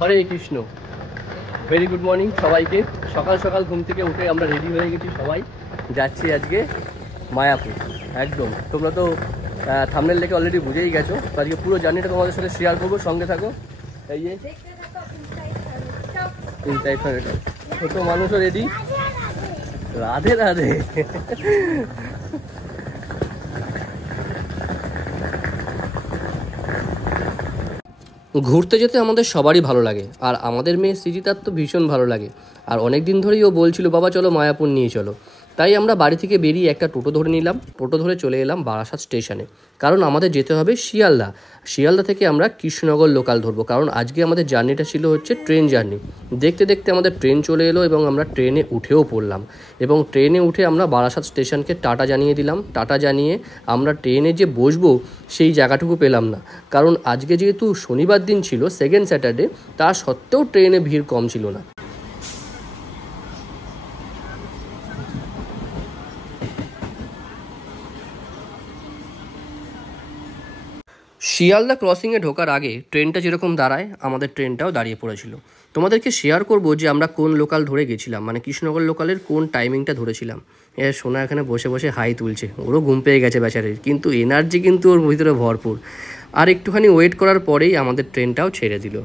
হরে Krishna. Very good morning সবাইকে। সকাল সকাল ঘুম থেকে উঠে আমরা রেডি হয়ে গেছি, সবাই যাচ্ছি আজকে মায়াপুর। একদম তোমরা তো থাম্বনেল দেখে অলরেডি বুঝেই গেছো। তো আজকে পুরো জার্নিটা তোমাদের সাথে শেয়ার করবো, সঙ্গে থাকো। এই যে ছোট মানুষও রেডি। রাধে রাধে। ঘুরতে যেতে আমাদের সবারই ভালো লাগে, আর আমাদের মেয়ে সৃজিতার তো ভীষণ ভালো লাগে। আর অনেক দিন ধরেই ও বলছিল বাবা চলো মায়াপুর নিয়ে চলো। তাই আমরা বাড়ি থেকে বেরিয়ে একটা টোটো ধরে নিলাম। টোটো ধরে চলে এলাম বারাসাত স্টেশনে, কারণ আমাদের যেতে হবে শিয়ালদা। শিয়ালদা থেকে আমরা কৃষ্ণনগর লোকাল ধরবো, কারণ আজকে আমাদের জার্নিটা ছিল হচ্ছে ট্রেন জার্নি। দেখতে দেখতে আমাদের ট্রেন চলে এলো এবং আমরা ট্রেনে উঠেও পড়লাম। এবং ট্রেনে উঠে আমরা বারাসাত স্টেশনকে টাটা জানিয়ে দিলাম। টাটা জানিয়ে আমরা ট্রেনে যে বসবো সেই জায়গাটুকু পেলাম না, কারণ আজকে যেহেতু শনিবার দিন ছিল, সেকেন্ড স্যাটারডে, তা সত্ত্বেও ট্রেনে ভিড় কম ছিল না। শিয়ালদা ক্রসিংয়ে ঢোকার আগে ট্রেনটা যেরকম দাঁড়ায়, আমাদের ট্রেনটাও দাঁড়িয়ে পড়েছিল। তোমাদেরকে শেয়ার করব যে আমরা কোন লোকাল ধরে গেছিলাম, মানে কৃষ্ণনগর লোকালের কোন টাইমিংটা ধরেছিলাম। সোনা এখানে বসে বসে হাই তুলছে, ওরও ঘুম পেয়ে গেছে বেচারির, কিন্তু এনার্জি কিন্তু ওর ভিতরে ভরপুর। আর একটুখানি ওয়েট করার পরেই আমাদের ট্রেনটাও ছেড়ে দিল।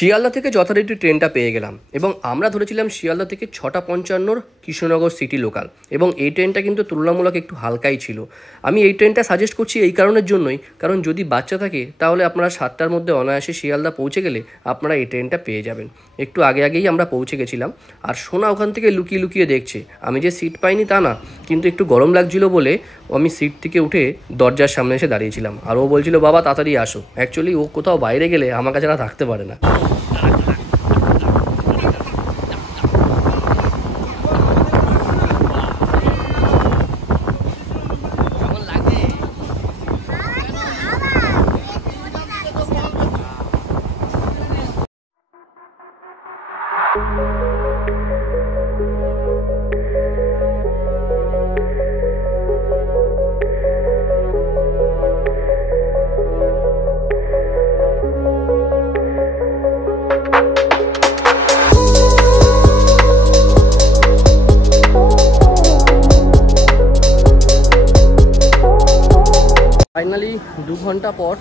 শিয়ালদা থেকে যথারীতি ট্রেনটা পেয়ে গেলাম এবং আমরা ধরেছিলাম শিয়ালদা থেকে 6:55 কৃষ্ণনগর সিটি লোকাল। এবং এই ট্রেনটা কিন্তু তুলনামূলক একটু হালকাই ছিল। আমি এই ট্রেনটা সাজেস্ট করছি এই কারণের জন্যই, কারণ যদি বাচ্চা থাকে তাহলে আপনারা 7টার মধ্যে অনায়াসে শিয়ালদা পৌঁছে গেলে আপনারা এই ট্রেনটা পেয়ে যাবেন। একটু আগে আগেই আমরা পৌঁছে গেছিলাম। আর সোনা ওখান থেকে লুকিয়ে লুকিয়ে দেখছে। আমি যে সিট পাইনি তা না, কিন্তু একটু গরম লাগছিল বলে আমি সিট থেকে উঠে দরজার সামনে এসে দাঁড়িয়েছিলাম। আর ও বলছিল বাবা তাড়াতাড়ি আসো। অ্যাকচুয়ালি ও কোথাও বাইরে গেলে আমার কাছে আর থাকতে পারে না। ফাইনালি 2 ঘন্টা পর,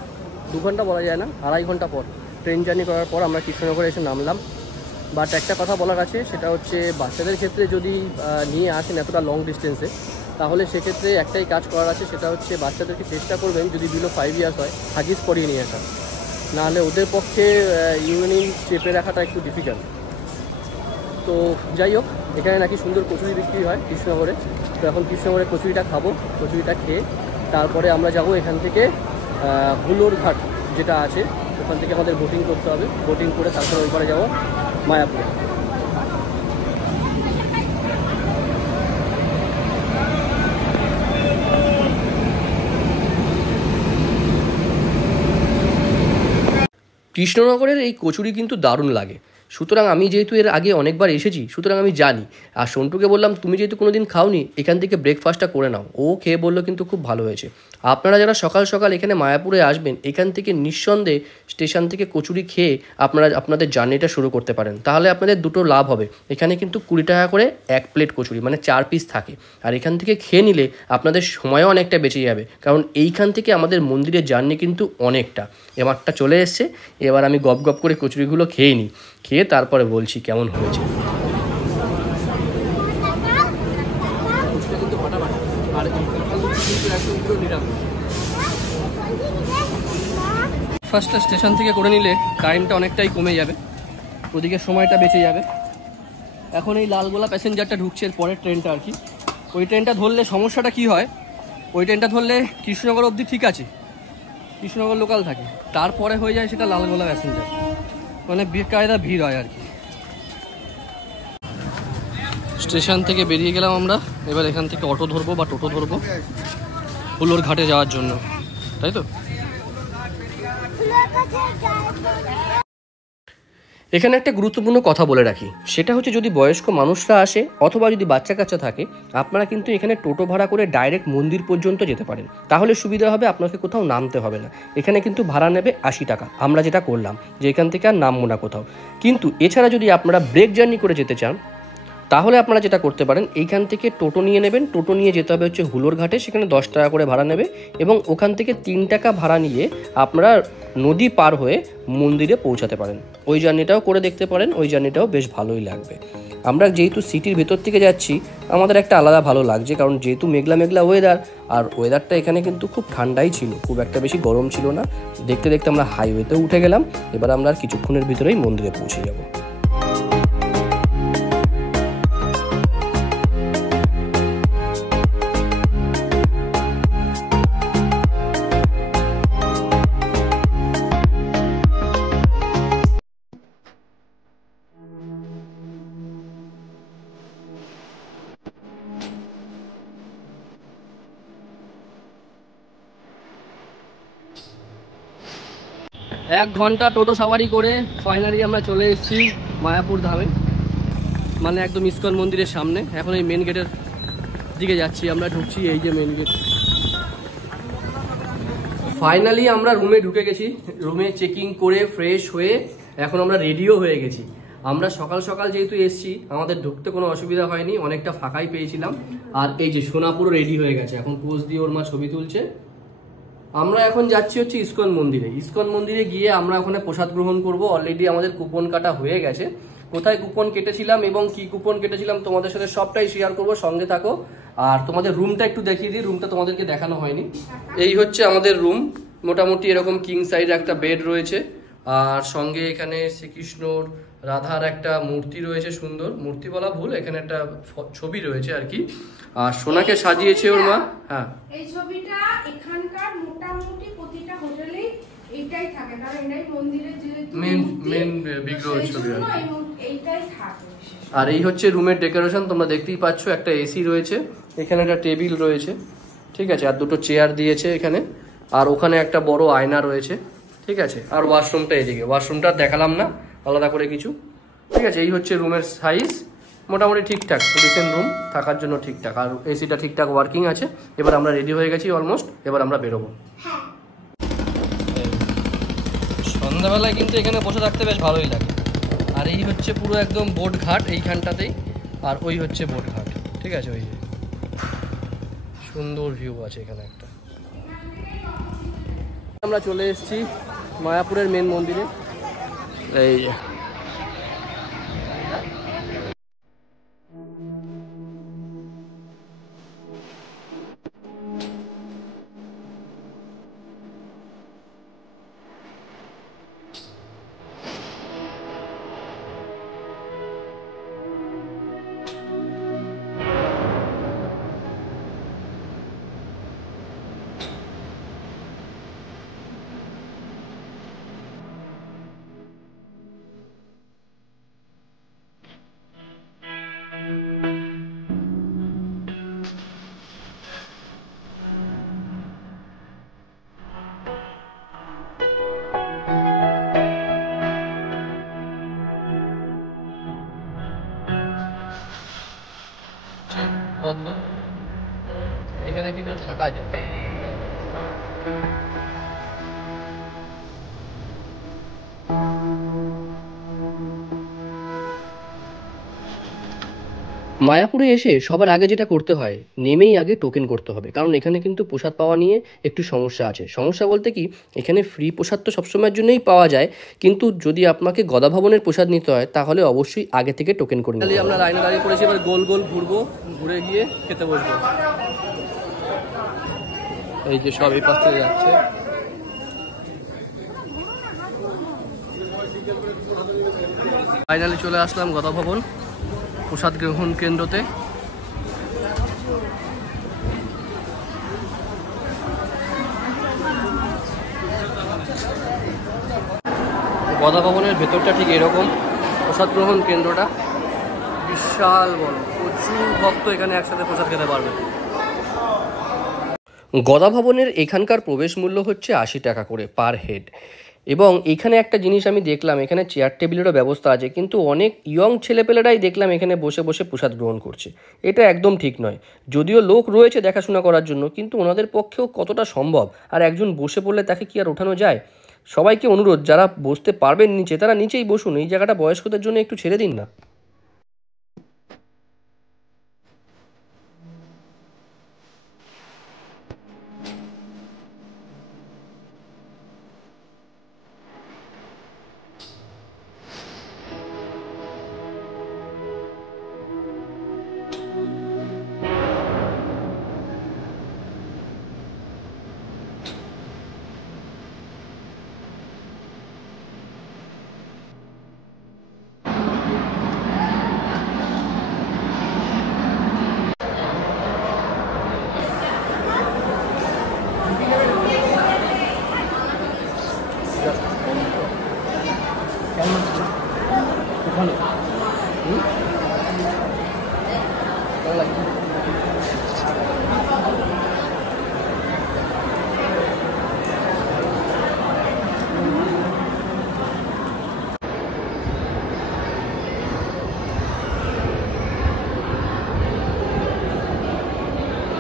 2 ঘন্টা বলা যায় না, 2.5 ঘন্টা পর ট্রেন জার্নি করার পর আমরা কৃষ্ণনগরে এসে নামলাম। বাট একটা কথা বলার আছে, সেটা হচ্ছে বাচ্চাদের ক্ষেত্রে যদি নিয়ে আসেন এতটা লং ডিস্টেন্সে, তাহলে সেক্ষেত্রে একটাই কাজ করার আছে, সেটা হচ্ছে বাচ্চাদেরকে চেষ্টা করবেন যদি বিলো 5 ইয়ার্স হয় হাগিস পরিয়ে নিয়ে আসা। নাহলে ওদের পক্ষে ইউরিন চেপে রাখাটা একটু ডিফিকাল্ট। তো যাই হোক, এখানে নাকি সুন্দর কচুরি বিক্রি হয় কৃষ্ণনগরে। তো এখন কৃষ্ণনগরে কচুরিটা খাবো। কচুরিটা খেয়ে তারপরে আমরা যাব এখান থেকে হুলোর ঘাট যেটা আছে, ওখান থেকে আমাদের বোটিং করতে হবে। বোটিং করে তারপরে ওই পারে যাবো মায়াপুরে। কৃষ্ণনগরের এই কচুরি কিন্তু দারুণ লাগে। সুতরাং আমি যেহেতু এর আগে অনেকবার এসেছি, সুতরাং আমি জানি। আর সন্টুকে বললাম তুমি যেহেতু কোনো দিন খাওনি, এখান থেকে ব্রেকফাস্টটা করে নাও। ও খেয়ে বললো কিন্তু খুব ভালো হয়েছে। আপনারা যারা সকাল সকাল এখানে মায়াপুরে আসবেন, এখান থেকে নিঃসন্দেহে স্টেশন থেকে কচুরি খেয়ে আপনারা আপনাদের জার্নিটা শুরু করতে পারেন। তাহলে আপনাদের দুটো লাভ হবে। এখানে কিন্তু 20 টাকা করে 1 প্লেট কচুরি, মানে 4 পিস থাকে। আর এখান থেকে খেয়ে নিলে আপনাদের সময়ও অনেকটা বেঁচে যাবে, কারণ এইখান থেকে আমাদের মন্দিরের জার্নি কিন্তু অনেকটা। এবারটা চলে এসছে, এবার আমি গপ গপ করে কচুরিগুলো খেয়ে নিই, খেয়ে তারপরে বলছি কেমন হয়েছে। ফার্স্টটা স্টেশন থেকে করে নিলে টাইমটা অনেকটাই কমে যাবে, ওদিকে সময়টা বেঁচে যাবে। এখন এই লালগোলা প্যাসেঞ্জারটা ঢুকছে, এর পরের ট্রেনটা আর কি। ওই ট্রেনটা ধরলে সমস্যাটা কি হয়, ওই ট্রেনটা ধরলে কৃষ্ণনগর অবধি ঠিক আছে, কৃষ্ণনগর লোকাল থাকে, তারপরে হয়ে যায় সেটা লালগোলা প্যাসেঞ্জার, মানে বেকায়দা ভিড় হয় আর কি। স্টেশন থেকে বেরিয়ে গেলাম আমরা, এবার এখান থেকে অটো ধরবো বা টোটো ধরবো হুলোর ঘাটে যাওয়ার জন্য, তাই তো। এখানে একটা গুরুত্বপূর্ণ কথা বলে রাখি, সেটা হচ্ছে যদি বয়স্ক মানুষরা আসে অথবা যদি বাচ্চা কাচ্চা থাকে, আপনারা কিন্তু এখানে টোটো ভাড়া করে ডাইরেক্ট মন্দির পর্যন্ত যেতে পারেন, তাহলে সুবিধা হবে, আপনাকে কোথাও নামতে হবে না। এখানে কিন্তু ভাড়া নেবে 80 টাকা, আমরা যেটা করলাম যে এখান থেকে আর নামবো না কোথাও। কিন্তু এছাড়া যদি আপনারা ব্রেক জার্নি করে যেতে চান, তাহলে আপনারা যেটা করতে পারেন, এইখান থেকে টোটো নিয়ে নেবেন, টোটো নিয়ে যেতে হবে হচ্ছে হুলোর ঘাটে, সেখানে 10 টাকা করে ভাড়া নেবে, এবং ওখান থেকে 3 টাকা ভাড়া নিয়ে আপনারা নদী পার হয়ে মন্দিরে পৌঁছাতে পারেন। ওই জার্নিটাও করে দেখতে পারেন, ওই জার্নিটাও বেশ ভালোই লাগবে। আমরা যেহেতু সিটির ভেতর থেকে যাচ্ছি, আমাদের একটা আলাদা ভালো লাগছে, কারণ যেহেতু মেঘলা মেঘলা ওয়েদার, আর ওয়েদারটা এখানে কিন্তু খুব ঠান্ডাই ছিল, খুব একটা বেশি গরম ছিল না। দেখতে দেখতে আমরা হাইওয়েতেও উঠে গেলাম, এবার আমরা আর কিছুক্ষণের ভিতরেই মন্দিরে পৌঁছে যাব। এক ঘন্টা টোটো সাওয়ারি করে ফাইনালি আমরা চলে এসেছি মায়াপুর ধামে, মানে একদম ইস্কন মন্দিরের সামনে। এখন এই মেন গেটের দিকে যাচ্ছি, আমরা ঢুকছি, এই যে মেন গেট। ফাইনালি আমরা রুমে ঢুকে গেছি, রুমে চেকিং করে ফ্রেশ হয়ে এখন আমরা রেডিও হয়ে গেছি। আমরা সকাল সকাল যেহেতু এসেছি, আমাদের ঢুকতে কোনো অসুবিধা হয়নি, অনেকটা ফাঁকাই পেয়েছিলাম। আর এই যে সোনা পুরো রেডি হয়ে গেছে, এখন পোজ দিয়ে ওর মা ছবি তুলছে। আমরা এখন যাচ্ছি হচ্ছে ইস্কন মন্দিরে। ইস্কন মন্দিরে গিয়ে আমরা ওখানে প্রসাদ গ্রহণ করব। অলরেডি আমাদের কুপন কাটা হয়ে গেছে, কোথায় কুপন কেটেছিলাম এবং কি কুপন কেটেছিলাম তোমাদের সাথে সবটাই শেয়ার করব, সঙ্গে থাকো। আর তোমাদের রুমটা একটু দেখিয়ে দিই, রুমটা তোমাদেরকে দেখানো হয়নি। এই হচ্ছে আমাদের রুম, মোটামুটি এরকম কিং সাইজ একটা বেড রয়েছে, আর সঙ্গে এখানে শ্রীকৃষ্ণর রাধার একটা মূর্তি রয়েছে, সুন্দর মূর্তি বলা ভুল, এখানে একটা ছবি রয়েছে আর কি। আর সোনাকে সাজিয়েছে ওর মা। হ্যাঁ, এই ছবিটা এখানকার মোটামুটি প্রতিটা হোটেলেই এইটাই থাকে, কারণ এটাই মন্দিরের যে মেন বিগ্রহ ছবি এইটাই থাকে। আর এই হচ্ছে রুমের ডেকোরেশন, তোমরা দেখতেই পাচ্ছ, একটা এসি রয়েছে, এখানে একটা টেবিল রয়েছে, ঠিক আছে, আর দুটো চেয়ার দিয়েছে এখানে, আর ওখানে একটা বড় আয়না রয়েছে, ঠিক আছে। আর ওয়াশরুমটা এদিকে, ওয়াশরুমটা দেখালাম না আলাদা করে কিছু, ঠিক আছে। এই হচ্ছে রুমের সাইজ, মোটামুটি ঠিকঠাক, ডিসেন্ট রুম, থাকার জন্য ঠিকঠাক, আর এসিটা ঠিকঠাক ওয়ার্কিং আছে। এবার আমরা রেডি হয়ে গেছি অলমোস্ট, এবার আমরা বেরোবো। সন্ধ্যাবেলায় কিন্তু এখানে বসে থাকতে বেশ ভালোই লাগে। আর এই হচ্ছে পুরো একদম বোট ঘাট এইখানটাতেই, আর ওই হচ্ছে বোট ঘাট, ঠিক আছে। ওই সুন্দর ভিউ আছে এখানে একটা। আমরা চলে এসেছি মায়াপুরের মেন মন্দিরে, এই এখানে কিন্তু থাকা যায়। মায়াপুরে এসে সবার আগে যেটা করতে হয়, নেমেই আগে টোকেন করতে হবে, কারণ এখানে কিন্তু প্রসাদ পাওয়া নিয়ে একটু সমস্যা আছে। সমস্যা বলতে কি, এখানে ফ্রি প্রসাদ তো সবসময়ের জন্যই পাওয়া যায়, কিন্তু যদি আপনাকে গদা ভবনের প্রসাদ নিতে হয় তাহলে অবশ্যই আগে থেকে টোকেন করে নিতে হবে। আমরা লাইনে দাঁড়িয়ে পড়েছি, এবার গোল গোল ঘুরবো, ঘুরে গিয়ে খেতে বসবো। এই যে সব এই পাশ থেকে যাচ্ছে। ফাইনালি চলে আসলাম গদা ভবন প্রসাদ গ্রহণ কেন্দ্রতে। গদা ভবনের ভেতরটা ঠিক এরকম। প্রসাদ গ্রহণ কেন্দ্রটা বিশাল বড়, প্রচুর ভক্ত এখানে একসাথে প্রসাদ খেতে পারবে। গদা ভবনের এখানকার প্রবেশ মূল্য হচ্ছে 80 টাকা করে পার হেড। এবং এখানে একটা জিনিস আমি দেখলাম, এখানে চেয়ার টেবিলেরও ব্যবস্থা আছে, কিন্তু অনেক ইয়ং ছেলেপেলেরাই দেখলাম এখানে বসে বসে প্রসাদ গ্রহণ করছে। এটা একদম ঠিক নয়। যদিও লোক রয়েছে দেখাশোনা করার জন্য, কিন্তু ওনাদের পক্ষেও কতটা সম্ভব? আর একজন বসে পড়লে তাকে কি আর ওঠানো যায়? সবাইকে অনুরোধ, যারা বসতে পারবেন নিচে তারা নিচেই বসুন, এই জায়গাটা বয়স্কদের জন্য একটু ছেড়ে দিন না।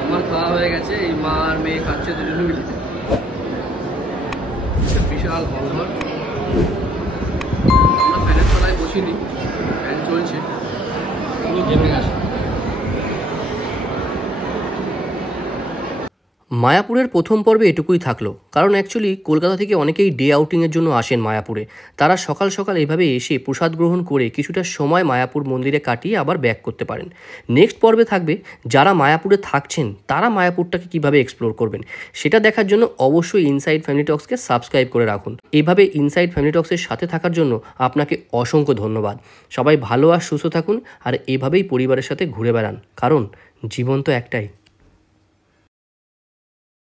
আমার খাওয়া হয়ে গেছে, এই মা আর মেয়ে খাচ্ছে দুজনে মিলে। বিশাল হলঘর। আমরা ফ্যানের তলায় বসিনি, ফ্যান চলছে, পুরো জেমে গেছে। মায়াপুরের প্রথম পর্বে এটুকুই থাকলো, কারণ অ্যাকচুয়ালি কলকাতা থেকে অনেকেই ডে আউটিংয়ের জন্য আসেন মায়াপুরে। তারা সকাল সকাল এভাবে এসে প্রসাদ গ্রহণ করে কিছুটা সময় মায়াপুর মন্দিরে কাটিয়ে আবার ব্যাক করতে পারেন। নেক্সট পর্বে থাকবে যারা মায়াপুরে থাকছেন তারা মায়াপুরটাকে কিভাবে এক্সপ্লোর করবেন, সেটা দেখার জন্য অবশ্যই ইনসাইড ফ্যামিলি টক্সকে সাবস্ক্রাইব করে রাখুন। এভাবে ইনসাইড ফ্যামিলি টক্সের সাথে থাকার জন্য আপনাকে অসংখ্য ধন্যবাদ। সবাই ভালো আর সুস্থ থাকুন, আর এভাবেই পরিবারের সাথে ঘুরে বেড়ান, কারণ জীবন তো একটাই।